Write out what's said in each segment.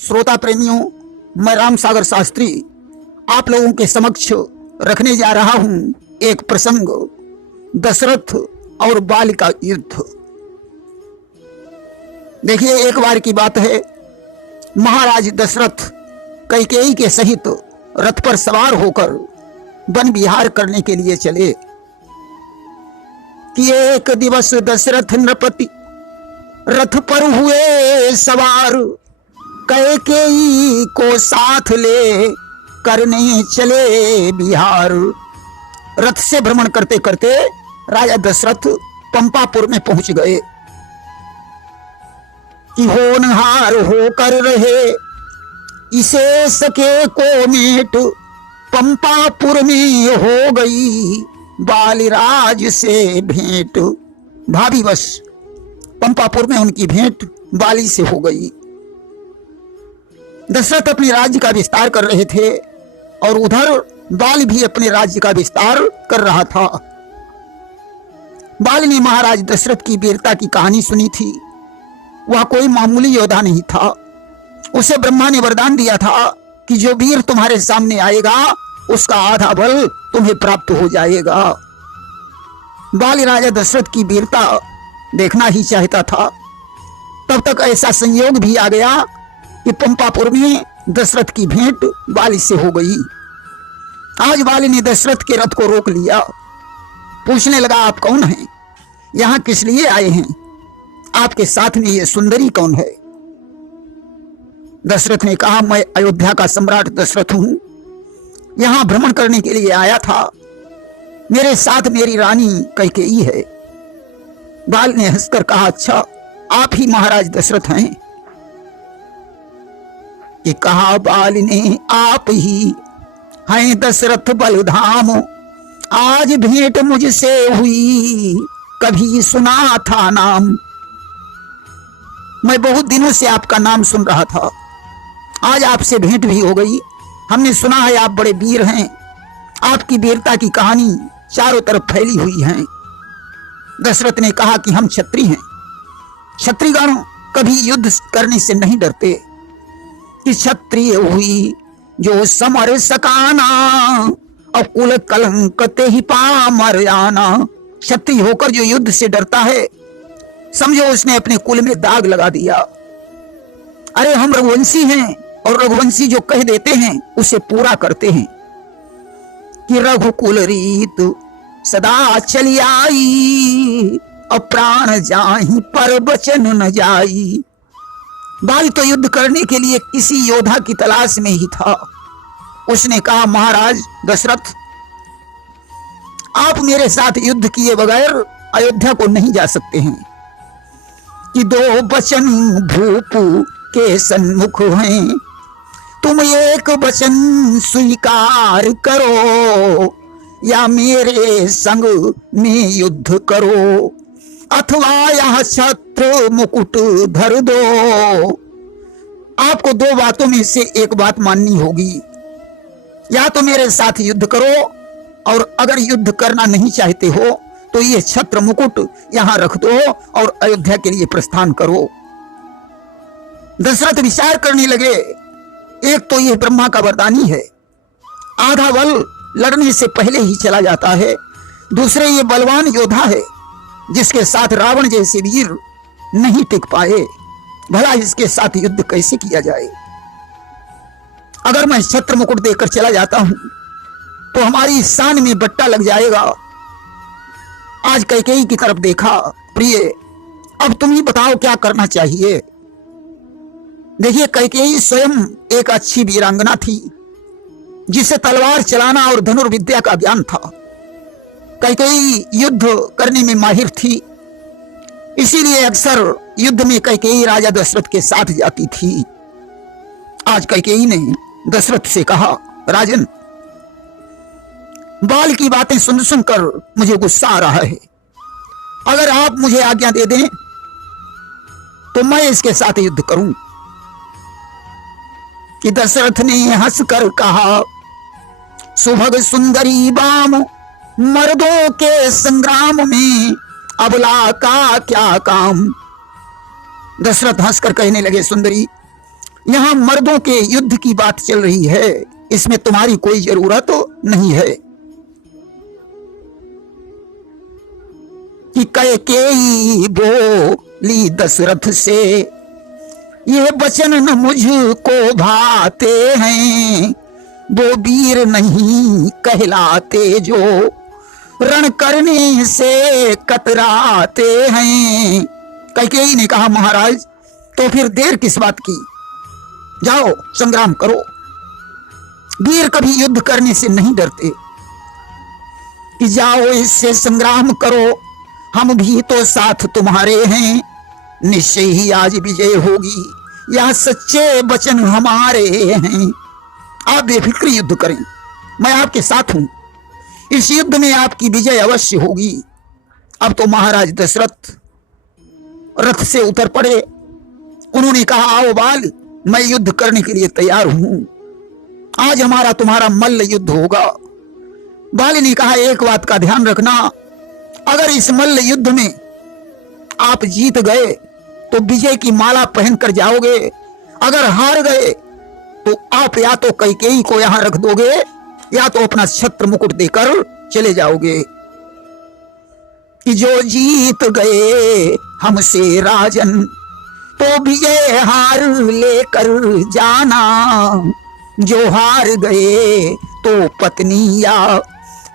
श्रोता प्रेमियों, मैं राम सागर शास्त्री आप लोगों के समक्ष रखने जा रहा हूं एक प्रसंग, दशरथ और बाल का युद्ध। देखिए, एक बार की बात है, महाराज दशरथ कैकेयी के सहित रथ पर सवार होकर वन विहार करने के लिए चले कि एक दिवस दशरथ नृपति रथ पर हुए सवार, कैकेयी को साथ ले करने चले बिहार। रथ से भ्रमण करते करते राजा दशरथ पंपापुर में पहुंच गए कि होनहार होकर रहे इसे सके को मेट, पंपापुर में हो गई बालिराज से भेंट। भावीवश पंपापुर में उनकी भेंट बाली से हो गई। दशरथ अपने राज्य का विस्तार कर रहे थे और उधर बाल भी अपने राज्य का विस्तार कर रहा था। बाल ने महाराज दशरथ की वीरता की कहानी सुनी थी। वह कोई मामूली योद्धा नहीं था। उसे ब्रह्मा ने वरदान दिया था कि जो वीर तुम्हारे सामने आएगा उसका आधा बल तुम्हें प्राप्त हो जाएगा। बाल राजा दशरथ की वीरता देखना ही चाहता था। तब तक ऐसा संयोग भी आ गया कि पंपापुर में दशरथ की भेंट बाली से हो गई। आज बाली ने दशरथ के रथ को रोक लिया। पूछने लगा, आप कौन हैं? यहां किस लिए आए हैं? आपके साथ में ये सुंदरी कौन है? दशरथ ने कहा, मैं अयोध्या का सम्राट दशरथ हूं, यहां भ्रमण करने के लिए आया था। मेरे साथ मेरी रानी कैकेयी है। बाल ने हंसकर कहा, अच्छा, आप ही महाराज दशरथ हैं? कि कहा बाल ने, आप ही हैं दशरथ बलधाम, आज भेंट मुझसे हुई कभी सुना था नाम। मैं बहुत दिनों से आपका नाम सुन रहा था, आज आपसे भेंट भी हो गई। हमने सुना है आप बड़े वीर हैं, आपकी वीरता की कहानी चारों तरफ फैली हुई है। दशरथ ने कहा कि हम क्षत्रिय हैं, क्षत्रियगण कभी युद्ध करने से नहीं डरते। कि क्षत्रिय हुई जो समर सकाना, और कुल कलंक ते ही पामर आना। क्षत्रिय होकर जो युद्ध से डरता है, समझो उसने अपने कुल में दाग लगा दिया। अरे हम रघुवंशी हैं, और रघुवंशी जो कह देते हैं उसे पूरा करते हैं। कि रघुकुल रीत सदा चली आई, अप्राण जाहि पर बचन न जाई। बाल तो युद्ध करने के लिए किसी योद्धा की तलाश में ही था। उसने कहा, महाराज दशरथ, आप मेरे साथ युद्ध किए बगैर अयोध्या को नहीं जा सकते हैं। कि दो वचन भूप के सन्मुख हैं, तुम एक वचन स्वीकार करो, या मेरे संग में युद्ध करो, अथवा यह छत्र मुकुट धर दो। आपको दो बातों में से एक बात माननी होगी, या तो मेरे साथ युद्ध करो, और अगर युद्ध करना नहीं चाहते हो तो ये छत्र मुकुट यहां रख दो और अयोध्या के लिए प्रस्थान करो। दशरथ विचार करने लगे, एक तो यह ब्रह्मा का वरदानी है, आधा बल लड़ने से पहले ही चला जाता है। दूसरे ये बलवान योद्धा है जिसके साथ रावण जैसे वीर नहीं टिक पाए। भला इसके साथ युद्ध कैसे किया जाए? अगर मैं छत्र मुकुट देकर चला जाता हूं तो हमारी शान में बट्टा लग जाएगा। आज कैकेयी की तरफ देखा, प्रिय, अब तुम ही बताओ क्या करना चाहिए। देखिए, कैकेयी स्वयं एक अच्छी वीरांगना थी जिसे तलवार चलाना और धनुर्विद्या का ज्ञान था। कैकेयी युद्ध करने में माहिर थी, इसीलिए अक्सर युद्ध में कैकेयी राजा दशरथ के साथ जाती थी। आज कैकेयी ने दशरथ से कहा, राजन, बाल की बातें सुन सुनकर मुझे गुस्सा आ रहा है। अगर आप मुझे आज्ञा दे दें तो मैं इसके साथ युद्ध करूं। कि दशरथ ने हंसकर कहा, सुभग सुंदरी बाम, मर्दों के संग्राम में अबला का क्या काम। दशरथ हंसकर कहने लगे, सुंदरी, यहां मर्दों के युद्ध की बात चल रही है, इसमें तुम्हारी कोई जरूरत नहीं है। कि कैकेयी बोली दशरथ से, ये वचन न मुझको भाते हैं, वो वीर नहीं कहलाते जो रण करने से कतराते हैं। कैकेयी ने कहा महाराज तो फिर देर किस बात की, जाओ संग्राम करो। वीर कभी युद्ध करने से नहीं डरते। कि जाओ इससे संग्राम करो, हम भी तो साथ तुम्हारे हैं, निश्चय ही आज विजय होगी, यह सच्चे वचन हमारे हैं। आप बेफिक्र युद्ध करें, मैं आपके साथ हूं, इस युद्ध में आपकी विजय अवश्य होगी। अब तो महाराज दशरथ रथ से उतर पड़े। उन्होंने कहा आओ बाल, मैं युद्ध करने के लिए तैयार हूं, आज हमारा तुम्हारा मल्ल युद्ध होगा। बाल ने कहा एक बात का ध्यान रखना, अगर इस मल्ल युद्ध में आप जीत गए तो विजय की माला पहनकर जाओगे, अगर हार गए तो आप या तो कैकेयी को यहां रख दोगे या तो अपना छत्र मुकुट देकर चले जाओगे। कि जो जीत गए हमसे राजन, तो विजय हार लेकर जाना, जो हार गए तो पत्नी या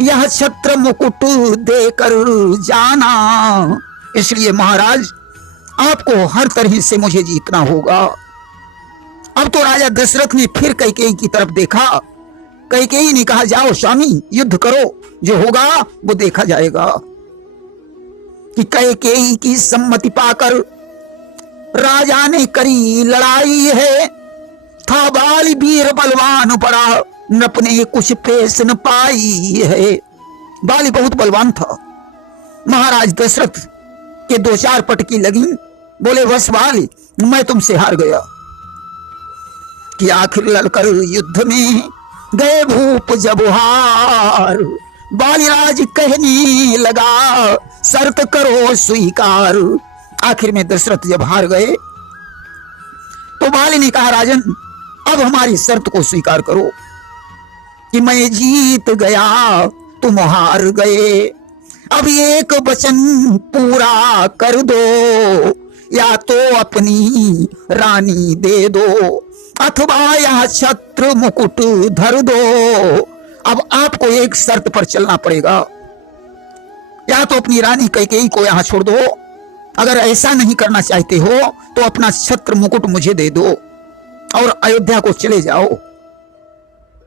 यह छत्र मुकुट देकर जाना। इसलिए महाराज आपको हर तरह से मुझे जीतना होगा। अब तो राजा दशरथ ने फिर कैकेयी की तरफ देखा। कैकेयी ने कहा जाओ स्वामी युद्ध करो, जो होगा वो देखा जाएगा। कि कैकेयी की सम्मति पाकर राजा ने करी लड़ाई है, था बाल वीर बलवान पड़ा, नपने कुछ पेश न पाई है। बाली बहुत बलवान था। महाराज दशरथ के दो चार पटकी लगी, बोले बस बाली मैं तुमसे हार गया। कि आखिर लड़कर युद्ध में गए भूप जब हार, बालीराज कहने लगा शर्त करो स्वीकार। आखिर में दशरथ जब हार गए तो बाली ने कहा राजन अब हमारी शर्त को स्वीकार करो। कि मैं जीत गया तुम हार गए, अब एक वचन पूरा कर दो, या तो अपनी रानी दे दो अथवा यह छत्र मुकुट धर दो। अब आपको एक शर्त पर चलना पड़ेगा, या तो अपनी रानी कैकेयी को यहां छोड़ दो, अगर ऐसा नहीं करना चाहते हो तो अपना छत्र मुकुट मुझे दे दो और अयोध्या को चले जाओ।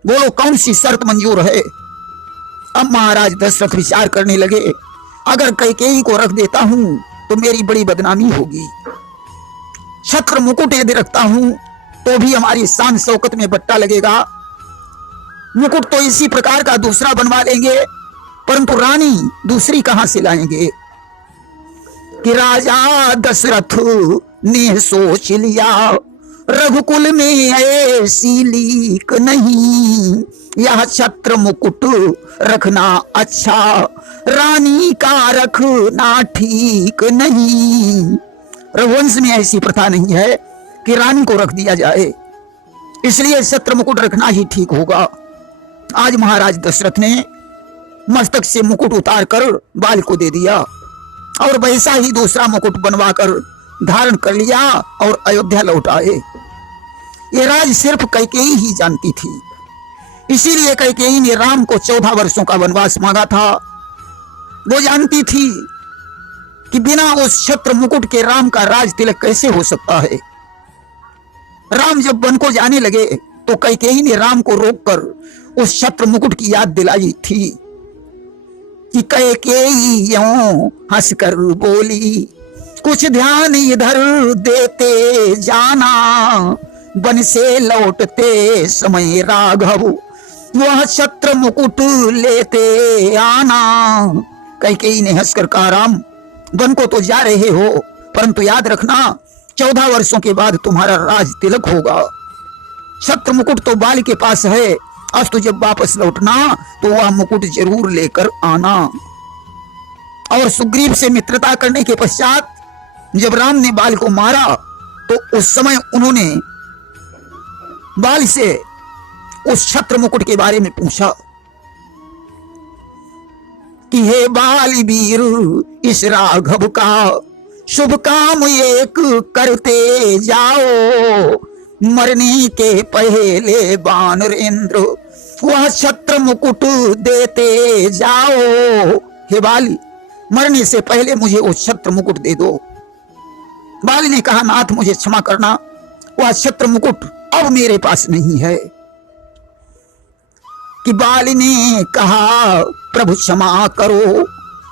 बोलो कौन सी शर्त मंजूर है। अब महाराज दशरथ विचार करने लगे, अगर कैकेयी को रख देता हूं तो मेरी बड़ी बदनामी होगी, छत्र मुकुट यदि रखता हूं तो भी हमारी शान शौकत में बट्टा लगेगा। मुकुट तो इसी प्रकार का दूसरा बनवा लेंगे, परंतु रानी दूसरी कहां से लाएंगे। कि राजा दशरथ ने सोच लिया, रघुकुल में ऐसी लीक नहीं, यह छत्र मुकुट रखना अच्छा, रानी का रखना ठीक नहीं। रघुवंश में ऐसी प्रथा नहीं है कि रानी को रख दिया जाए, इसलिए छत्र मुकुट रखना ही ठीक होगा। आज महाराज दशरथ ने मस्तक से मुकुट उतार कर बाल को दे दिया और वैसा ही दूसरा मुकुट बनवाकर धारण कर लिया और अयोध्या लौट आए। ये राज सिर्फ कैकेयी ही जानती थी, इसीलिए कैकेयी ने राम को 14 वर्षों का वनवास मांगा था। वो जानती थी कि बिना उस छत्र मुकुट के राम का राज तिलक कैसे हो सकता है। राम जब वन को जाने लगे तो कैकेयी ने राम को रोककर उस छत्र मुकुट की याद दिलाई थी। कि कैकेयी यूं हंसकर बोली, कुछ ध्यान इधर देते जाना, वन से लौटते समय राघव वह छत्र मुकुट लेते आना। कैकेयी ने हंसकर कहा राम वन को तो जा रहे हो, परंतु याद रखना 14 वर्षों के बाद तुम्हारा राज तिलक होगा। छत्र मुकुट तो बाल के पास है, आज तो जब वापस लौटना तो वह मुकुट जरूर लेकर आना। और सुग्रीव से मित्रता करने के पश्चात जब राम ने बाल को मारा तो उस समय उन्होंने बाली से उस छत्र मुकुट के बारे में पूछा कि हे बाली वीर, इस राघव का शुभ काम एक करते जाओ, मरने के पहले वानर इंद्र वह छत्र मुकुट देते जाओ। हे बाली, मरने से पहले मुझे वो छत्र मुकुट दे दो। बाली ने कहा, नाथ मुझे क्षमा करना, वह छत्र मुकुट अब मेरे पास नहीं है। कि बाली ने कहा, प्रभु क्षमा करो,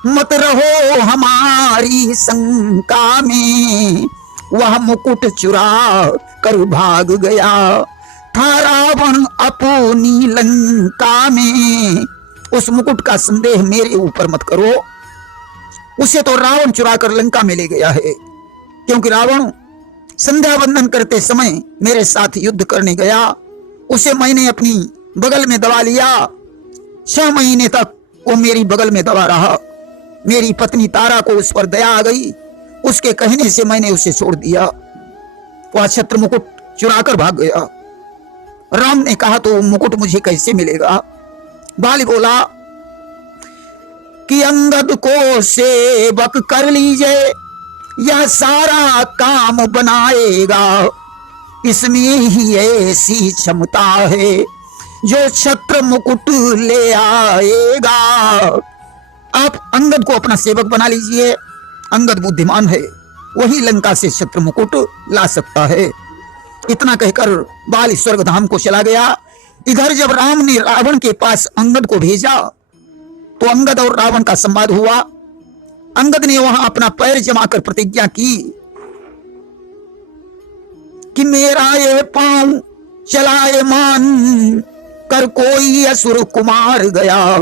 मत रहो हमारी शंका में, वह मुकुट चुरा कर भाग गया था रावण अपनी लंका में। उस मुकुट का संदेह मेरे ऊपर मत करो, उसे तो रावण चुरा कर लंका में ले गया है, क्योंकि रावण संध्या बंदन करते समय मेरे साथ युद्ध करने गया, उसे मैंने अपनी बगल में दबा लिया। 6 महीने तक वो मेरी बगल में दबा रहा। मेरी पत्नी तारा को उस पर दया आ गई, उसके कहने से मैंने उसे छोड़ दिया। वह छत्र मुकुट चुरा कर भाग गया। राम ने कहा, तो मुकुट मुझे कैसे मिलेगा? बाली बोला कि अंगद को सेवक कर लीजिए, यह सारा काम बनाएगा, इसमें ही ऐसी क्षमता है जो छत्र मुकुट ले आएगा। आप अंगद को अपना सेवक बना लीजिए, अंगद बुद्धिमान है, वही लंका से छत्र मुकुट ला सकता है। इतना कहकर बाली स्वर्ग धाम को चला गया। इधर जब राम ने रावण के पास अंगद को भेजा तो अंगद और रावण का संवाद हुआ। अंगद ने वहां अपना पैर जमाकर प्रतिज्ञा की कि मेरा ये पांव चलायमान कर कोई असुर कुमार गया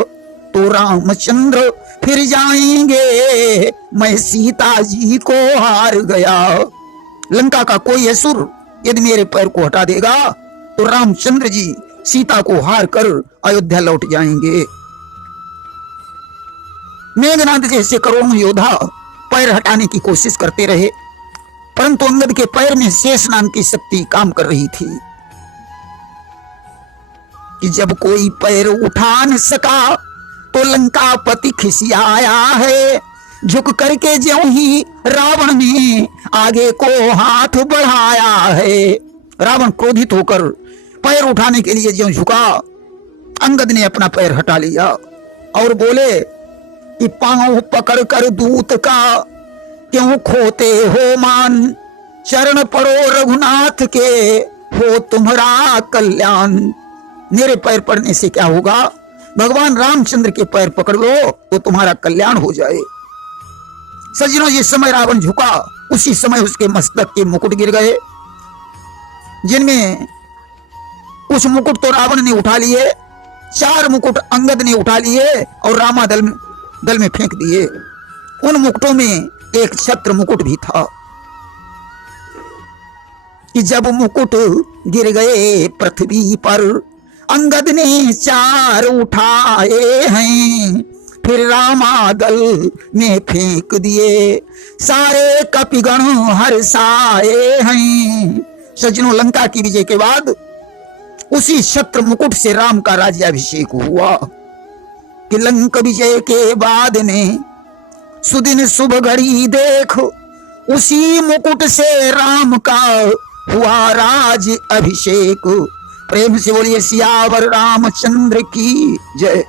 तो रामचंद्र फिर जाएंगे, मैं सीता जी को हार गया। लंका का कोई असुर यदि मेरे पैर को हटा देगा तो रामचंद्र जी सीता को हार कर अयोध्या लौट जाएंगे। मेघनाद जैसे करोड़ों योद्धा पैर हटाने की कोशिश करते रहे, परंतु अंगद के पैर में शेष नाम की शक्ति काम कर रही थी कि जब कोई पैर उठा न सका तो लंकापति खिसियाया है। झुक करके ज्यों ही रावण ने आगे को हाथ बढ़ाया है। रावण क्रोधित होकर पैर उठाने के लिए ज्यों झुका, अंगद ने अपना पैर हटा लिया और बोले कि पांव पकड़ कर दूत का क्यों खोते हो मान, चरण पड़ो रघुनाथ के हो तुम्हारा कल्याण। मेरे पैर पड़ने से क्या होगा, भगवान रामचंद्र के पैर पकड़ लो तो तुम्हारा कल्याण हो जाए। सज्जनों, जिस समय रावण झुका उसी समय उसके मस्तक के मुकुट गिर गए, जिनमें कुछ मुकुट तो रावण ने उठा लिए, 4 मुकुट अंगद ने उठा लिए और रामा दल में फेंक दिए। उन मुकुटों में एक छत्र मुकुट भी था कि जब मुकुट गिर गए पृथ्वी पर, अंगद ने 4 उठाए हैं, फिर रामादल में फेंक दिए, सारे कपिगण हर्षाए हैं। सज्जनों, लंका की विजय के बाद उसी छत्र मुकुट से राम का राज्याभिषेक हुआ कि लंक विजय के बाद ने सुदिन शुभ घड़ी देख, उसी मुकुट से राम का हुआ राज अभिषेक। प्रेम से बोलिए सियावर रामचंद्र की जय।